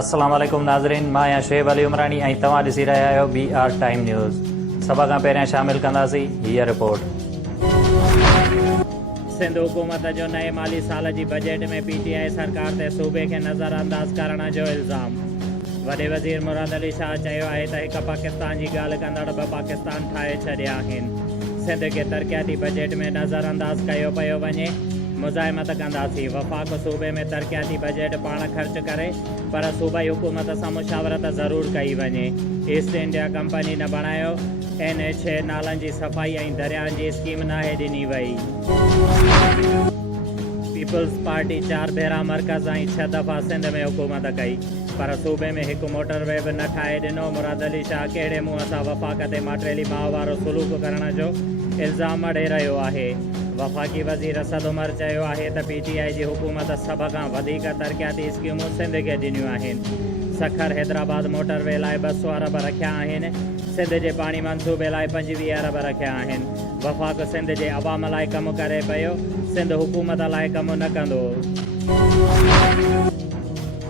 अस्सलाम वालेकुम नाज़रीन, मां आहियां शुएब अली उमरानी ऐं तव्हां ॾिसी रहिया आहियो BR टाइम न्यूज़। सभ खां पहिरियां शामिल कंदासीं हीअ रिपोर्ट। सिंध हुकूमत जो नए माली साल जी बजट में PTI सरकार ते सूबे खे नज़रअंदाज़ करण जो इल्ज़ाम। वॾे वज़ीर मुराद अली शाह चयो आहे त हिक पाकिस्तान जी ॻाल्हि कंदड़ ॿ पाकिस्तान ठाहे छॾिया आहिनि। सिंध खे तरक़ियाती बजट में नज़रअंदाज़ कयो पियो वञे। मुज़ाहिमत कंदासीं। वफ़ाक़ सूबे में तरक़ियाती बजट पाण ख़र्च करे पर सूबाई हुकूमत सां मुशावरत ज़रूरु कई वञे। ईस्ट इंडिया कंपनी न बणायो। NH नालनि जी सफ़ाई ऐं दरियाहनि जी स्कीम नाहे ॾिनी वई। पीपल्स पार्टी 4 भेरा मरकज़ ऐं 6 दफ़ा सिंध में हुकूमत कई पर सूबे में हिकु मोटरवे बि न ठाहे ॾिनो। मुराद अली शाह कहिड़े मुंहं सां वफ़ाक़ ते माटेली माह वारो सुलूक करण जो इल्ज़ाम ॾेई रहियो आहे। वफ़ाक़ी वज़ीर असद उमर चयो आहे त PTI जी हुकूमत सभ खां वधीक तरक़ियाती स्कीमूं सिंध खे ॾिनियूं आहिनि। सखर हैदराबाद मोटरवे लाइ 200 अरब रखिया आहिनि। सिंध जे पाणी मंसूबे लाइ 25 अरब रखिया आहिनि। वफ़ाक़ सिंध जे अवाम लाइ कमु करे पियो, सिंध हुकूमत लाइ कमु न कंदो।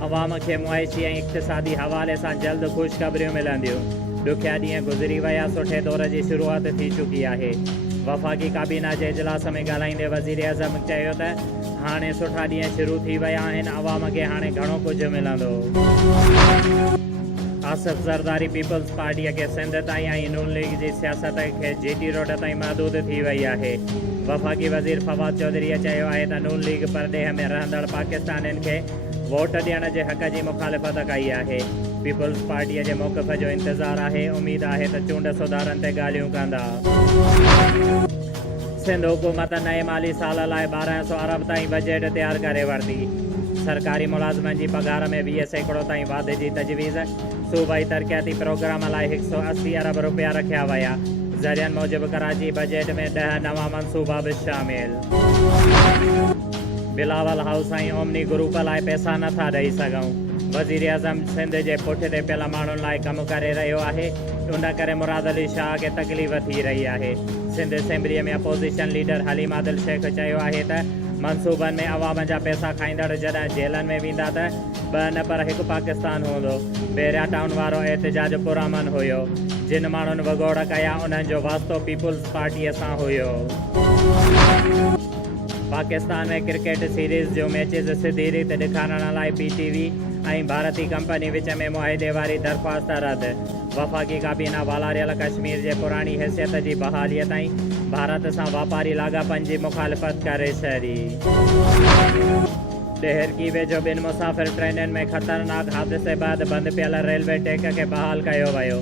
अवाम खे मुआशी ऐं इक़्तिसादी हवाले सां जल्द ख़ुशख़बरियूं मिलंदियूं। ॾुखिया ॾींहं गुज़री विया, सुठे दौर जी शुरूआत थी चुकी आहे। वफ़ाक़ी काबीना जे इजलास में ॻाल्हाईंदे वज़ीर आज़म चयो त हाणे सुठा ॾींहं शुरू थी विया आहिनि, अवाम खे हाणे घणो कुझु मिलंदो। आसिफ ज़रदारी पीपल्स पार्टीअ खे सिंध ताईं ऐं नून लीग जी सियासत खे GT रोड ताईं महदूद थी वई आहे। वफ़ाक़ी वज़ीर फवाद चौधरीअ चयो आहे त नून लीग परॾेह में रहंदड़ पाकिस्तानियुनि खे वोट ॾियण जे हक़ जी मुखालिफ़त कई आहे। पीपल्स पार्टीअ जे मौक़िफ़ जो इंतज़ारु आहे। उमेद आहे त चूंड सुधारनि ते ॻाल्हियूं कंदा। सिंध हुकूमत नए माली साल लाइ 1200 अरब ताईं बजट तयारु करे वरिती। सरकारी मुलाज़िमनि जी पघार में 20% ताईं वाधे जी तजवीज़। सूबाई तरक़ियाती प्रोग्राम लाइ 180 अरब रुपया रखिया विया। ज़रियनि मूजिबि कराची बजट में 10 नवां मनसूबा बि शामिल। बिलावल हाउस ऐं ओमनी ग्रुप लाइ पैसा नथा ॾेई सघूं। वज़ीर आज़म सिंध जे पुठिते पियल माण्हुनि लाइ कमु करे रहियो आहे। उन करे मुराद अली शाह खे तकलीफ़ थी रही आहे। सिंध असेंबलीअ में अपोज़िशन लीडर हलीम आदिल शेख चयो आहे त मनसूबनि में अवाम जा पैसा खाईंदड़ जॾहिं जेलनि में वेंदा त 2 न पर 1 पाकिस्तान हूंदो। बेरिया टाउन वारो एहतजाज पुरअमन हुयो। जिन माण्हुनि वगोड़ कया उन्हनि जो वास्तो पीपल्स पार्टीअ सां हुयो। पाकिस्तान में क्रिकेट सीरीज़ जो मैचिस सिधी रीति ॾेखारण लाइ PTV ऐं भारती कंपनी विच में मुआहिदे वारी दरख़्वास्त रद्द। वफ़ाक़ी काबीना वालारियल कश्मीर जे पुराणी हैसियत जी बहालीअ ताईं भारत सां वापारी लाॻापनि जी मुखालिफ़त करे छॾी। देहरकी वेझो 2 मुसाफ़िर ट्रेनुनि में ख़तरनाक हादिसे बैदि बंदि पियल रेलवे ट्रैक खे बहाल कयो वियो।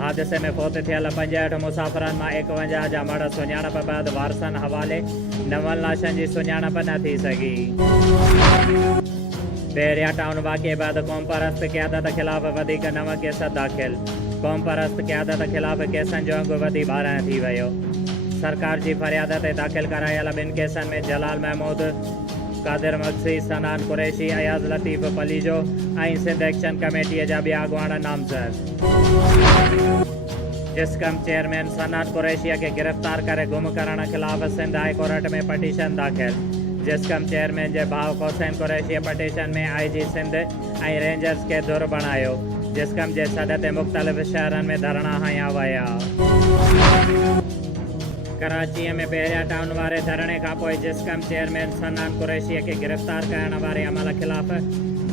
हादिसे में फ़ौत थियल 65 मुसाफ़िरनि मां 51 जा मड़ सुञाणप बैदि वारसनि हवाले। 9 लाशनि जी सुञाणप न थी सघी। बेरिया टाउन वाक़िए बैदि क़ौम परस्त क़यादत ख़िलाफ़ वधीक 9 केस दाख़िल। क़ौम परस्त क़यादत ख़िलाफ़ केसनि जो अघु वधी 12 थी वियो। सरकार जी फ़रियाद ते दाख़िल करायल 2 केसनि में जलाल महमूद, कादिर मक्सी, सनान कुरैशी, अयाज़ लतीफ़ पलीजो ऐं सिंध एक्शन कमेटीअ जा ॿिया अॻुवान नामज़द। जिस्कम चेयरमैन सनान कुरैशीअ खे गिरफ़्तार करे गुम करण ख़िलाफ़ सिंध हाई कोर्ट में पटीशन दाख़िल। जिस्कम चेयरमैन जे भाउ हुसैन कुरैशीअ पटीशन में IG सिंध ऐं रेंजर्स खे धुर बणायो। जिस्कम जे सॾ ते मुख़्तलिफ़ शहरनि में धरणा हया विया। कराचीअ में बेरिया टाउन वारे धरणे खां पोइ जिस्कम चेयरमैन सनान कुरैशीअ खे गिरफ़्तार करण वारे अमल ख़िलाफ़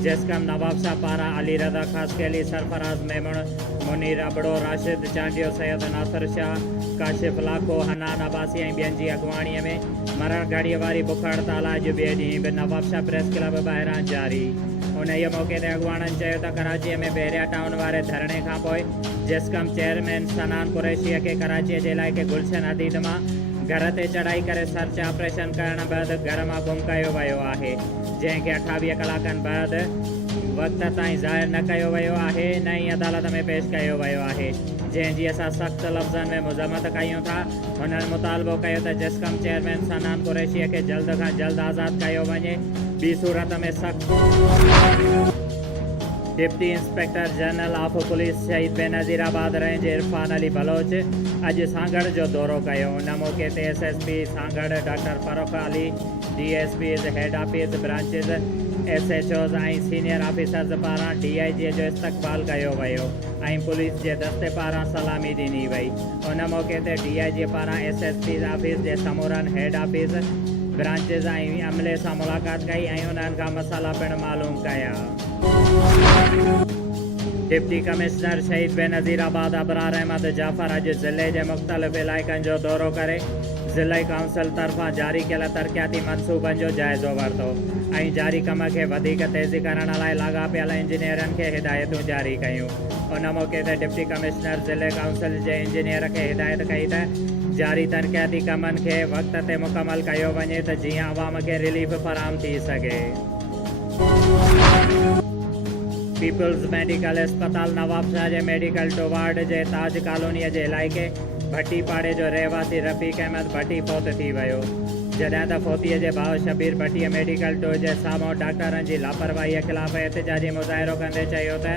जिस्कम नवाब शाह पारां अली रज़ा ख़ासकेली, सरफराज़ मेमून, मुनीर अबड़ो, राशिद चांडियो, सैयद नासिर शाह, काशिफ लाखो, हनान अब्बासी ऐं ॿियनि जी अॻुवाणीअ में मरण घड़ीअ वारी बुख हड़ताल अॼु ॿिए ॾींहुं बि नवाब शाह प्रेस क्लब ॿाहिरां जारी। उन मौक़े ते अॻुवाणनि चयो त कराचीअ में बेरिया टाउन वारे धरणे खां पोइ जिस्कम चेयरमैन सनान कुरैशीअ खे कराचीअ जे इलाइक़े गुलशन हदीद मां घर ते चढ़ाई करे सर्च ऑपरेशन करण बैदि घर मां गुम कयो वियो आहे, जंहिंखे 28 कलाकनि बैदि वक़्त ताईं ज़ाहिर न कयो वियो आहे न ई अदालत में पेश कयो वियो आहे। जंहिंजी असां सख़्त लफ़्ज़नि में मुज़म्मत कयूं था। हुननि मुतालबो कयो त जिस्कम चेयरमैन सनान कुरैशीअ खे जल्द खां जल्द आज़ादु कयो वञे। ॿी सूरत में सख़्त deputy inspector general of police शहीद बेनज़ीराबाद रेंज इरफान अली बलोच अॼु सांगड़ जो दौरो कयो। उन मौक़े ते SSP सांगड़ डॉक्टर Farooq Ali, DSPs, head office branches, SHOs ऐं सीनियर ऑफिसर्स पारां DIG जो इस्तक़बाल कयो वियो ऐं पुलिस जे दस्ते पारां सलामी ॾिनी वई। उन मौक़े ते DIG पारां SSP ऑफिस जे समूरनि हेड ऑफिस ब्रांचिस ऐं अमले सां मुलाक़ात कई ऐं उन्हनि खां मसाला पिणु मालूम कया। डिप्टी कमिश्नर शहीद बेनज़ीराबाद अबरार अहमद जाफ़र अॼु ज़िले जे मुख़्तलिफ़ इलाइक़नि जो दौरो करे ज़िले काउंसिल तरफ़ां जारी कयल तरक़ियाती मनसूबनि जो जाइज़ो वरितो ऐं जारी कम खे वधीक तेज़ी करण लाइ लाॻापियल इंजीनियरनि खे हिदायतूं जारी कयूं। उन मौक़े ते डिप्टी कमिश्नर ज़िले काउंसिल जे इंजीनियर खे हिदायत कई त जारी तरक़ियाती कमनि खे वक़्त ते मुकमल कयो वञे त जीअं अवाम खे रिलीफ फ़राहम थी सघे। पीपल्स मेडिकल अस्पताल नवाबशाह जे मेडिकल टू वार्ड जे ताज कॉलोनीअ जे इलाइक़े भट्टी पाड़े जो रहवासी रफ़ीक अहमद भट्टी फ़ौत थी वियो, जॾहिं त फ़ौतीअ जे भाउ शबीर भट्टीअ मेडिकल टू जे साम्हूं डॉक्टरनि जी लापरवाहीअ ख़िलाफ़ एहतिजाजी मुज़ाहिरो कंदे चयो त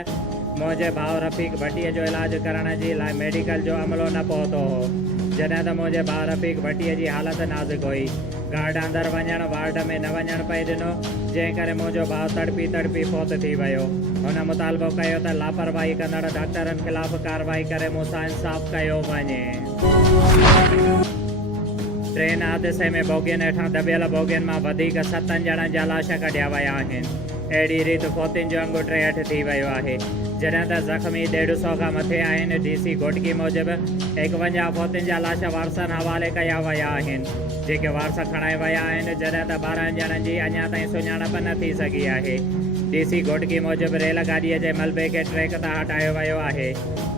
मुंहिंजे भाउ रफ़ीक भट्टीअ जो इलाजु करण जी लाइ मेडिकल जो अमलो न पहुतो हो, जॾहिं त मुंहिंजे भाउ रफ़ीक भट्टीअ जी हालति नाज़ुक हुई। गार्ड अंदरि वञणु वार्ड में न वञणु पए ॾिनो, जंहिं करे मुंहिंजो भाउ तड़पी फ़ौत थी वियो। हुन मुतालबो कयो त लापरवाही कंदड़ डॉक्टरनि ख़िलाफ़ कार्रवाई करे मूंसां इंसाफ़ कयो वञे। ट्रेन हादसे में बोगियुनि हेठां दॿियल बोगियुनि मां वधीक 7 ॼणनि जा लाश कढिया विया आहिनि। अहिड़ी रीति फ़ौतियुनि जो अंगु 63 थी वियो आहे, जॾहिं त ज़ख़्मी 150 खां मथे आहिनि। DC घोटकी मूजिबि 51 फ़ौतियुनि जा लाश वारसनि हवाले कया विया आहिनि, जेके वारस खणाए विया आहिनि, जॾहिं त 12 ॼणनि जी अञा ताईं सुञाणप न थी सघी आहे। DC घोटकी मूजिबि रेलगाॾीअ जे मलबे खे ट्रैक तां हटायो वियो आहे।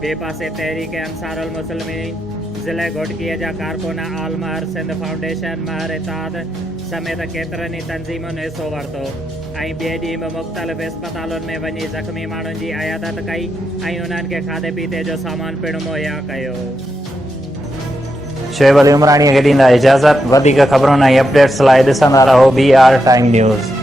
ॿिए पासे तहरीक अंसारुल मुस्लिमीन ज़िले घोटकीअ जा कारकुन आल महर सिंध फाउंडेशन महर इताद समेत केतिरनि ई तंज़ीमुनि हिसो वरितो ऐं ॿिए ॾींहुं बि मुख़्तलिफ़ इस्पतालुनि में वञी ज़ख़्मी माण्हुनि जी अयादत कई ऐं उन्हनि खे खाधे पीते जो सामान पिणु मुहैया कयो। शोएब अली उमराणीअ खे ॾींदा इजाज़त। वधीक ख़बरुनि ऐं अपडेट्स लाइ ॾिसंदा रहो BR टाइम न्यूज़।